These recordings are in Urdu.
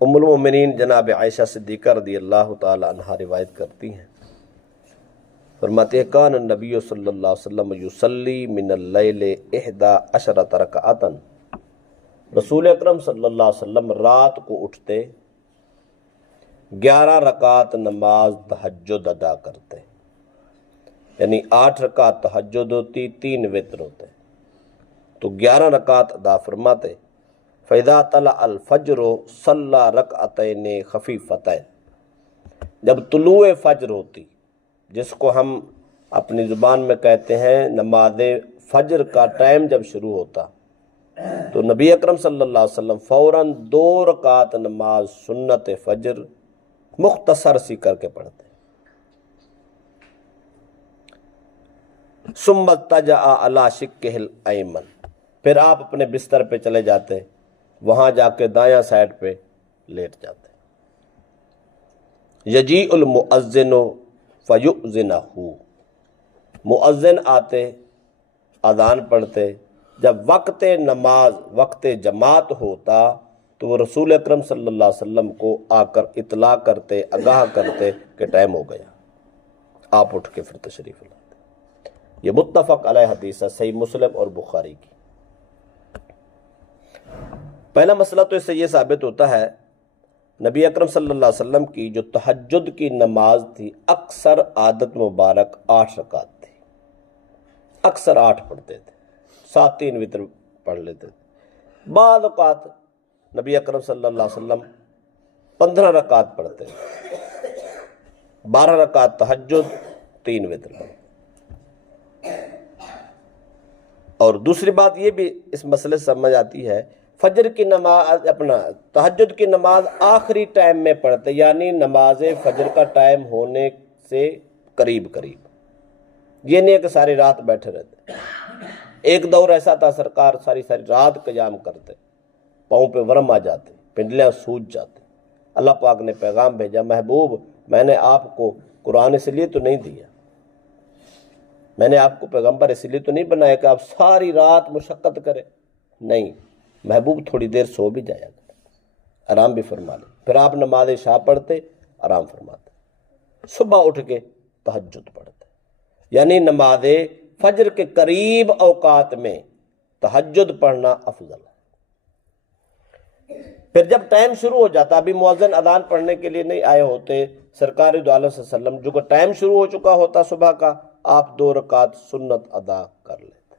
ام المومنین جناب عائشہ صدیقہ رضی اللہ تعالی عنہا روایت کرتی ہیں، فرماتے ہیں کان النبی صلی اللہ علیہ وسلم یصلی من اللیل 11 رکعۃ، رسول اکرم صلی اللہ علیہ وسلم رات کو اٹھتے 11 رکعت نماز تہجد ادا کرتے، یعنی 8 رکعت تہجد ہوتی، 3 وتر ہوتے، تو 11 رکعت ادا فرماتے۔ فَإِذَا طَلَعَ الْفَجْرُ صَلَّى رَكْعَتَيْنِ خَفِيفَتَيْنِ، جب طلوع فجر ہوتی، جس کو ہم اپنی زبان میں کہتے ہیں نماز فجر کا ٹائم جب شروع ہوتا، تو نبی اکرم صلی اللہ علیہ وسلم فوراً 2 رکعت نماز سنت فجر مختصر سی کر کے پڑھتے، ثم اضطجع علی شقہ الایمن، پھر آپ اپنے بستر پہ چلے جاتے، وہاں جا کے دایاں سائڈ پہ لیٹ جاتے۔ یجیء المؤذن فیؤذنہ، مؤذن آتے اذان پڑھتے، جب وقت نماز وقت جماعت ہوتا تو وہ رسول اکرم صلی اللہ علیہ وسلم کو آ کر اطلاع کرتے، آگاہ کرتے کہ ٹائم ہو گیا، آپ اٹھ کے پھر تشریف لاتے۔ یہ متفق علیہ حدیث ہے، صحیح مسلم اور بخاری کی۔ پہلا مسئلہ تو اس سے یہ ثابت ہوتا ہے نبی اکرم صلی اللہ علیہ وسلم کی جو تہجد کی نماز تھی اکثر عادت مبارک 8 رکعت تھی، اکثر 8 پڑھتے تھے، 7 3 وتر پڑھ لیتے تھے۔ بعض اوقات نبی اکرم صلی اللہ علیہ وسلم 15 رکعت پڑھتے تھے، 12 رکعت تہجد، 3 وتر پڑھتے۔ اور دوسری بات یہ بھی اس مسئلے سے سمجھ آتی ہے، فجر کی نماز تہجد کی نماز آخری ٹائم میں پڑھتے، یعنی نماز فجر کا ٹائم ہونے سے قریب قریب، یہ نہیں کہ ساری رات بیٹھے رہتے۔ ایک دور ایسا تھا سرکار ساری رات قیام کرتے، پاؤں پہ ورم آ جاتے، پنڈلیاں سوج جاتے۔ اللہ پاک نے پیغام بھیجا، محبوب میں نے آپ کو قرآن اس لیے تو نہیں دیا، میں نے آپ کو پیغمبر اس لیے تو نہیں بنایا کہ آپ ساری رات مشقت کریں، نہیں، محبوب تھوڑی دیر سو بھی جایا کرے، آرام بھی فرما لے۔ پھر آپ نماز عشاء پڑھتے، آرام فرماتے، صبح اٹھ کے تہجد پڑھتے، یعنی نماز فجر کے قریب اوقات میں تہجد پڑھنا افضل ہے۔ پھر جب ٹائم شروع ہو جاتا، ابھی مؤذن اذان پڑھنے کے لیے نہیں آئے ہوتے، سرکار دو عالم صلی اللہ علیہ وسلم جو کہ ٹائم شروع ہو چکا ہوتا صبح کا، آپ 2 رکعت سنت ادا کر لیتے۔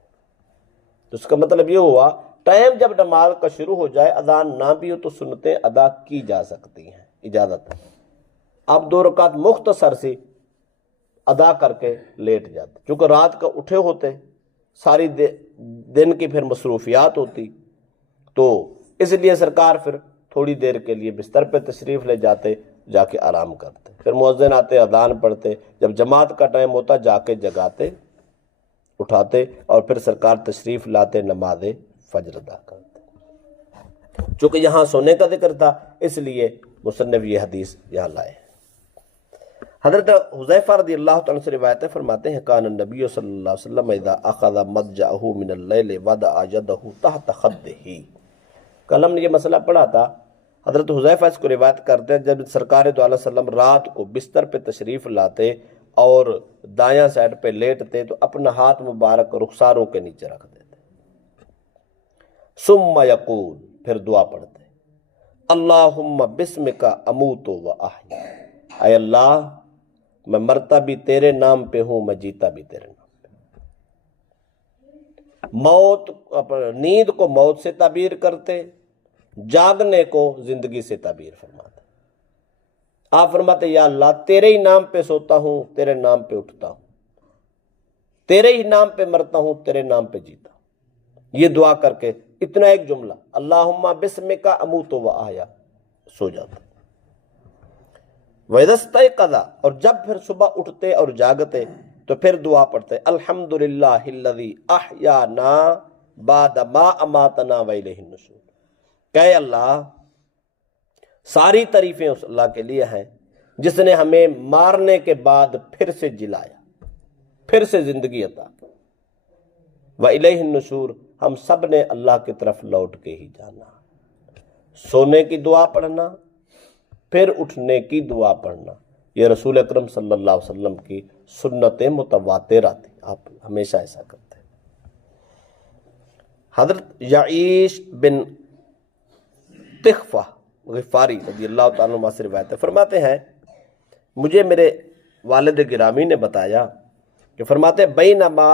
تو اس کا مطلب یہ ہوا ٹائم جب نماز کا شروع ہو جائے، اذان نہ بھی ہو تو سنتیں ادا کی جا سکتی ہیں، اجازت ہے۔ آپ 2 رکعت مختصر سی ادا کر کے لیٹ جاتے، چونکہ رات کا اٹھے ہوتے، ساری دن کی پھر مصروفیات ہوتی، تو اس لیے سرکار پھر تھوڑی دیر کے لیے بستر پہ تشریف لے جاتے، جا کے آرام کرتے، پھر مؤذن آتے اذان پڑھتے، جب جماعت کا ٹائم ہوتا جا کے جگاتے، اٹھاتے، اور پھر سرکار تشریف لاتے، نماز فجر ادا کرتے۔ چونکہ یہاں سونے کا ذکر تھا اس لیے مصنف یہ حدیث یہاں لائے۔ حضرت حذیفہ رضی اللہ تعالیٰ سے روایت فرماتے ہیں کان النبی صلی اللہ علیہ وسلم اذا اخذ مضجعه من اللیل وضع یده تحت خده، کل ہم نے یہ مسئلہ پڑھا تھا، حضرت حذیفہ اس کو روایت کرتے ہیں جب سرکار دو علیہ وسلم رات کو بستر پہ تشریف لاتے اور دایاں سائڈ پہ لیٹتے تو اپنا ہاتھ مبارک رخساروں کے نیچے رکھ دیتے، ثم یقول، پھر دعا پڑھتے، اللہم بسمک اموت و احیا، اے اللہ میں مرتا بھی تیرے نام پہ ہوں، میں جیتا بھی تیرے نام پہ۔ موت، نیند کو موت سے تعبیر کرتے، جاگنے کو زندگی سے تعبیر فرماتے۔ آپ فرماتے یا اللہ تیرے ہی نام پہ سوتا ہوں، تیرے نام پہ اٹھتا ہوں، تیرے ہی نام پہ مرتا ہوں، تیرے نام پہ جیتا ہوں۔ یہ دعا کر کے اتنا ایک جملہ اللہم بسمک اموت و احیا، سو جاتا۔ وَإِذَا اسْتَيْقَظَ، اور جب پھر صبح اٹھتے اور جاگتے تو پھر دعا پڑھتے الحمدللہ الذی احیانا بعد ما اماتنا وإلیہ النشور، کہ اللہ ساری تعریفیں اس اللہ کے لیے ہیں جس نے ہمیں مارنے کے بعد پھر سے جلایا، پھر سے زندگی عطا کی، وإلیہ النشور، ہم سب نے اللہ کی طرف لوٹ کے ہی جانا۔ سونے کی دعا پڑھنا، پھر اٹھنے کی دعا پڑھنا، یہ رسول اکرم صلی اللہ علیہ وسلم کی سنت متواترہ تھی، آپ ہمیشہ ایسا کرتے ہیں۔ حضرت یعیش بن تخفہ غفاری رضی اللہ تعالیٰ عنہ سے روایت ہے، فرماتے ہیں مجھے میرے والد گرامی نے بتایا کہ فرماتے بینما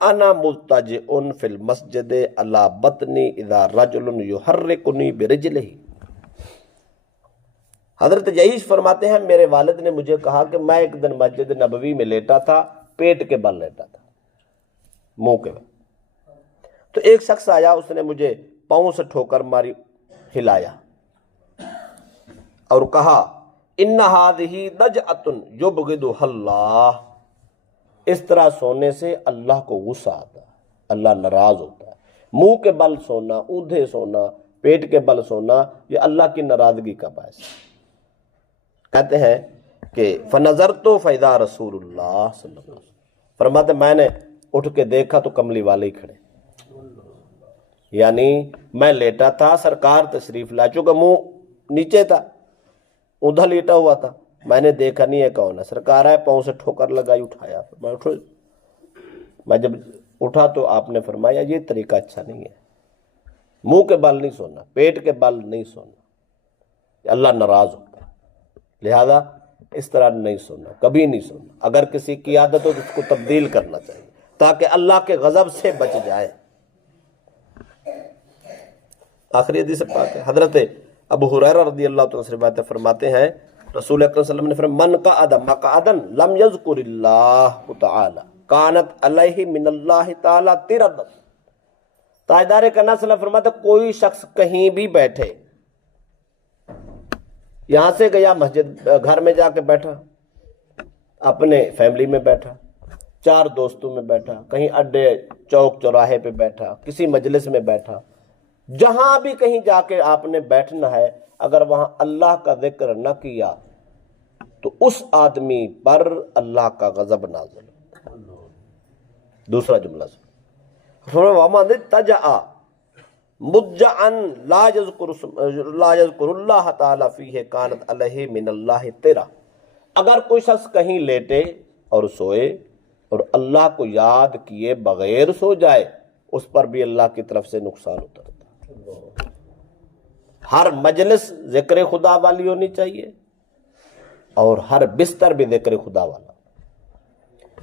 انا مضطجع فی المسجد علی بطنی اذا رجل یحرکنی برجلہ۔ حضرت یعیش فرماتے ہیں میرے والد نے مجھے کہا کہ میں ایک دن مسجد نبوی میں لیٹا تھا، پیٹ کے بل لیٹا تھا، منہ کے بل، تو ایک شخص آیا، اس نے مجھے پاؤں سے ٹھوکر ماری، ہلایا اور کہا ان هذه نجعۃ یبغضها اللہ، اس طرح سونے سے اللہ کو غصہ آتا ہے، اللہ ناراض ہوتا ہے۔ منہ کے بل سونا، اوندھے سونا، پیٹ کے بل سونا، یہ اللہ کی ناراضگی کا باعث ہے۔ کہتے ہیں کہ فنظرت فاذا رسول اللہ صلی اللہ علیہ وسلم، فرماتے میں نے اٹھ کے دیکھا تو کملی والے ہی کھڑے، یعنی میں لیٹا تھا، سرکار تشریف لا چکا، منہ نیچے تھا، اوندھا لیٹا ہوا تھا، میں نے دیکھا نہیں ہے کون ہے، سرکار آئے، پاؤں سے ٹھوکر لگائی، اٹھایا، میں اٹھو، میں جب اٹھا تو آپ نے فرمایا یہ طریقہ اچھا نہیں ہے، منہ کے بل نہیں سونا، پیٹ کے بل نہیں سونا، اللہ ناراض ہوتا ہے، لہذا اس طرح نہیں سونا، کبھی نہیں سونا۔ اگر کسی کی عادت ہو تو اس کو تبدیل کرنا چاہیے تاکہ اللہ کے غضب سے بچ جائے۔ آخری حدیث پاک ہے، حضرت ابو ہریرہ رضی اللہ تعالیٰ سے روایت فرماتے ہیں رسول اکرم صلی اللہ علیہ وسلم نے فرمایا من قعد مقعدا لم یذکر اللہ تعالی کانت علیہ من اللہ تعالی ترد۔ تاجدار کائنات صلی اللہ علیہ وسلم فرماتے کوئی شخص کہیں بھی بیٹھے، یہاں سے گیا مسجد، گھر میں جا کے بیٹھا، اپنے فیملی میں بیٹھا، چار دوستوں میں بیٹھا، کہیں اڈے چوک چوراہے پہ بیٹھا، کسی مجلس میں بیٹھا، جہاں بھی کہیں جا کے آپ نے بیٹھنا ہے، اگر وہاں اللہ کا ذکر نہ کیا تو اس آدمی پر اللہ کا غضب نازل ہوتا ہے۔ دوسرا جملہ سن، وَمَنِ اتَّجَعَ مُضْجَعًا لَا يَذْكُرُ اللَّهَ تَعَالَى فِيهِ كَانَتْ عَلَيْهِ مِنَ اللَّهِ تِرَةٌ۔ اگر کوئی شخص کہیں لیٹے اور سوئے اور اللہ کو یاد کیے بغیر سو جائے، اس پر بھی اللہ کی طرف سے نقصان اترتا ہے۔ ہر مجلس ذکر خدا والی ہونی چاہیے اور ہر بستر بھی ذکر خدا والا۔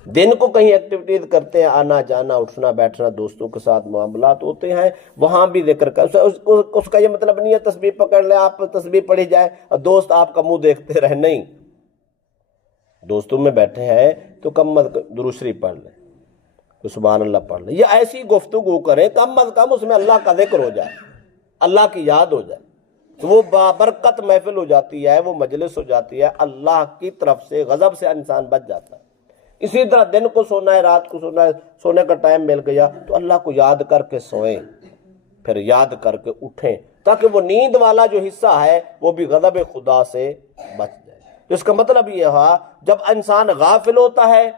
دن کو کہیں ایکٹیویٹیز کرتے ہیں، آنا جانا، اٹھنا بیٹھنا، دوستوں کے ساتھ معاملات ہوتے ہیں، وہاں بھی ذکر کر، اس کا یہ مطلب نہیں ہے تسبیح پکڑ لیں آپ، تسبیح پڑھی جائے اور دوست آپ کا منہ دیکھتے رہے، نہیں، دوستوں میں بیٹھے ہیں تو کم از کم درود شریف پڑھ لیں، تو سبحان اللہ پڑھ لیں، یہ ایسی گفتگو کریں کم از کم اس میں اللہ کا ذکر ہو جائے، اللہ کی یاد ہو جائے، تو وہ بابرکت محفل ہو جاتی ہے، وہ مجلس ہو جاتی ہے، اللہ کی طرف سے غضب سے انسان بچ جاتا ہے۔ اسی طرح دن کو سونا ہے، رات کو سونا ہے، سونے کا ٹائم مل گیا تو اللہ کو یاد کر کے سوئیں، پھر یاد کر کے اٹھیں، تاکہ وہ نیند والا جو حصہ ہے وہ بھی غضب خدا سے بچ جائے۔ اس کا مطلب یہ ہوا جب انسان غافل ہوتا ہے